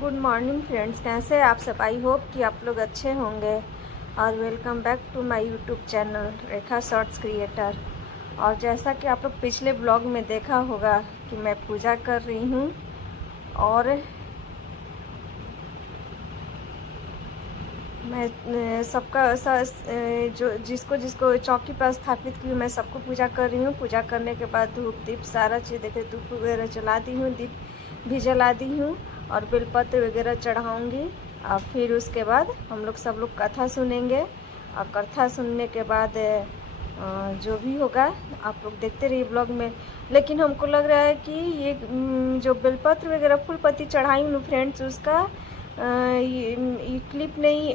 Good morning friends, कैसे हैं आप सब। आई होप कि आप लोग अच्छे होंगे और welcome back to my YouTube channel Rekha shorts creator. और जैसा कि आप लोग पिछले ब्लॉग में देखा होगा कि मैं पूजा कर रही हूँ और मैं जो जिसको जिसको चौकी पर स्थापित की हूँ, मैं सबको पूजा कर रही हूँ। पूजा करने के बाद धूप दीप सारा चीज़ देखे, धूप वगैरह जला दी हूँ, दीप भी जला दी हूँ और बेलपत्र वगैरह चढ़ाऊँगी। और फिर उसके बाद हम लोग सब लोग कथा सुनेंगे और कथा सुनने के बाद जो भी होगा आप लोग देखते रहिए ब्लॉग में। लेकिन हमको लग रहा है कि ये जो बेलपत्र वगैरह फूल पत्ती चढ़ाई हूँ फ्रेंड्स, उसका ये क्लिप नहीं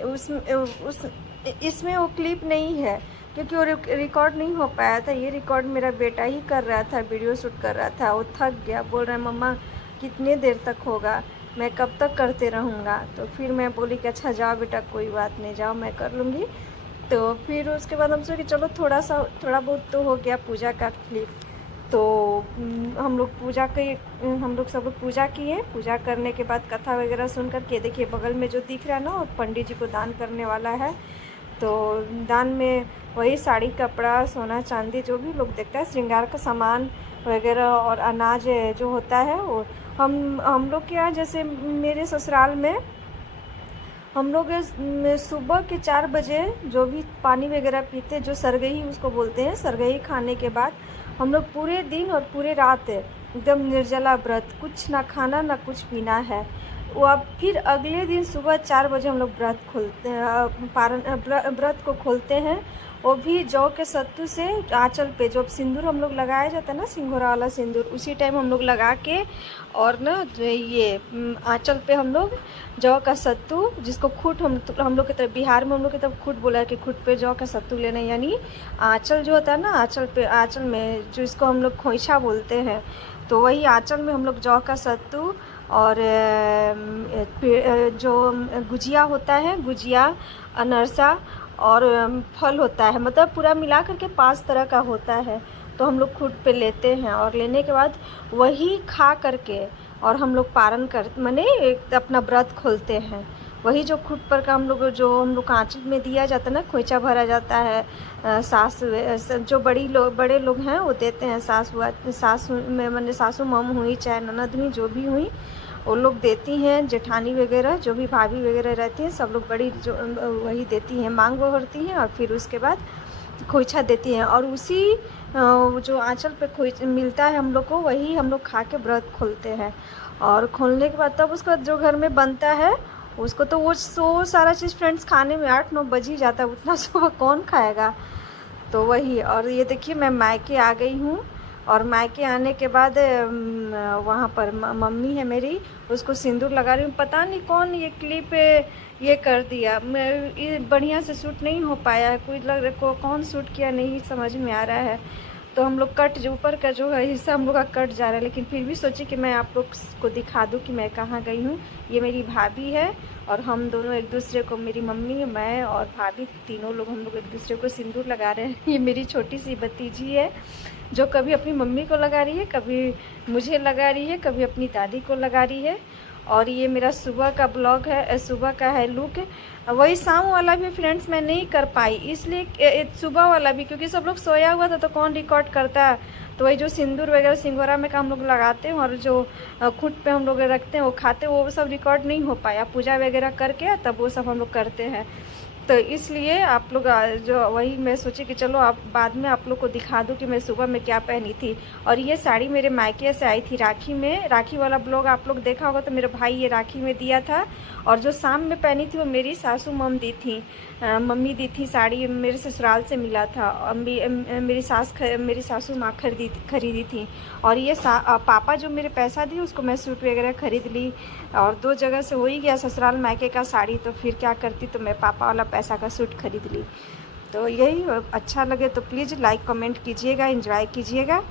इसमें वो क्लिप नहीं है, क्योंकि वो रिकॉर्ड नहीं हो पाया था। ये रिकॉर्ड मेरा बेटा ही कर रहा था, वीडियो शूट कर रहा था। वो थक गया, बोल रहा है मम्मा कितने देर तक होगा, मैं कब तक करते रहूँगा। तो फिर मैं बोली कि अच्छा जाओ बेटा, कोई बात नहीं, जाओ मैं कर लूँगी। तो फिर उसके बाद हम सोचे कि चलो थोड़ा बहुत तो हो गया पूजा का क्लिप। तो हम लोग सब लोग पूजा किए। पूजा करने के बाद कथा वगैरह सुन कर के देखिए बगल में जो दिख रहा है ना, वो पंडित जी को दान करने वाला है। तो दान में वही साड़ी कपड़ा सोना चांदी जो भी लोग देखता है, श्रृंगार का सामान वगैरह और अनाज जो होता है वो हम लोग के यहाँ, जैसे मेरे ससुराल में हम लोग सुबह के 4 बजे जो भी पानी वगैरह पीते, जो सरगही उसको बोलते हैं, सरगही खाने के बाद हम लोग पूरे दिन और पूरे रात एकदम निर्जला व्रत, कुछ ना खाना ना कुछ पीना है। वो अब फिर अगले दिन सुबह 4 बजे हम लोग व्रत को खोलते हैं। वो भी जौ के सत्तू से आंचल पे जो सिंदूर हम लोग लगाया जाता है ना, सिंगोरा वाला सिंदूर, उसी टाइम हम लोग लगा के और ना ये आंचल पे हम लोग जौ का सत्तू, जिसको खूट हम लोग की तरफ, बिहार में हम लोग की तरफ खूट बोला है कि खूट पे जौ का सत्तू लेना, यानी आंचल जो होता है ना, आंचल में जो इसको हम लोग खोइछा बोलते हैं, तो वही आंचल में हम लोग जौ का सत्तू और जो गुजिया होता है, गुजिया, अनरसा और फल होता है, मतलब पूरा मिला करके 5 तरह का होता है। तो हम लोग खुद पे लेते हैं और लेने के बाद वही खा करके और हम लोग पारण कर माने अपना व्रत खोलते हैं। वही जो खुद पर का हम लोग आंचल में दिया जाता है ना, खोइचा भरा जाता है। जो बड़े लोग हैं वो देते हैं, सासू में माने सासू मम हुई चाहे ननद हुई जो भी हुई, वो लोग देती हैं। जेठानी वगैरह जो भी भाभी वगैरह रहती हैं, सब लोग बड़ी जो वही देती हैं, मांग भरती हैं और फिर उसके बाद खोइछा देती हैं। और उसी जो आंचल पे खोइच मिलता है हम लोग को, वही हम लोग खा के व्रत खोलते हैं। और खोलने के बाद तब उसका जो घर में बनता है उसको, तो वो सारा चीज़ फ्रेंड्स खाने में 8-9 बज ही जाता है, उतना सुबह कौन खाएगा। तो वही, और ये देखिए मैं मायके आ गई हूँ। और मायके आने के बाद वहाँ पर मम्मी है मेरी, उसको सिंदूर लगा रही हूँ। पता नहीं कौन ये क्लिप ये कर दिया, मैं ये बढ़िया से शूट नहीं हो पाया है, कोई लग रहा को कौन शूट किया नहीं समझ में आ रहा है। तो हम लोग कट जो ऊपर का जो है हिस्सा हम लोग का कट जा रहा है, लेकिन फिर भी सोची कि मैं आप लोग को दिखा दूँ कि मैं कहाँ गई हूँ। ये मेरी भाभी है और हम दोनों एक दूसरे को, मेरी मम्मी, मैं और भाभी, तीनों लोग हम लोग एक दूसरे को सिंदूर लगा रहे हैं। ये मेरी छोटी सी भतीजी है जो कभी अपनी मम्मी को लगा रही है, कभी मुझे लगा रही है, कभी अपनी दादी को लगा रही है। और ये मेरा सुबह का ब्लॉग है, सुबह का है लुक। वही शाम वाला भी फ्रेंड्स मैं नहीं कर पाई, इसलिए सुबह वाला भी, क्योंकि सब लोग सोया हुआ था तो कौन रिकॉर्ड करता है। तो वही जो सिंदूर वगैरह सिंगोरा में का हम लोग लगाते हैं और जो खुद पे हम लोग रखते हैं वो खाते हैं, वो सब रिकॉर्ड नहीं हो पाया। पूजा वगैरह करके तब वो सब हम लोग करते हैं। तो इसलिए आप लोग जो वही मैं सोची कि चलो आप बाद में आप लोग को दिखा दूं कि मैं सुबह में क्या पहनी थी। और ये साड़ी मेरे मायके से आई थी राखी में, राखी वाला ब्लॉग आप लोग देखा होगा, तो मेरे भाई ये राखी में दिया था। और जो शाम में पहनी थी वो मेरी सासू मम्मी दी थी साड़ी, मेरे ससुराल से मिला था। और मेरी सासू माँ खरीदी थी। और ये पापा जो मेरे पैसा दिए उसको मैं सूट वगैरह खरीद ली। और 2 जगह से हो ही गया ससुराल मायके का साड़ी, तो फिर क्या करती, तो मैं पापा वाला पैसा का सूट खरीद ली। तो यही, अच्छा लगे तो प्लीज़ लाइक कमेंट कीजिएगा, एंजॉय कीजिएगा।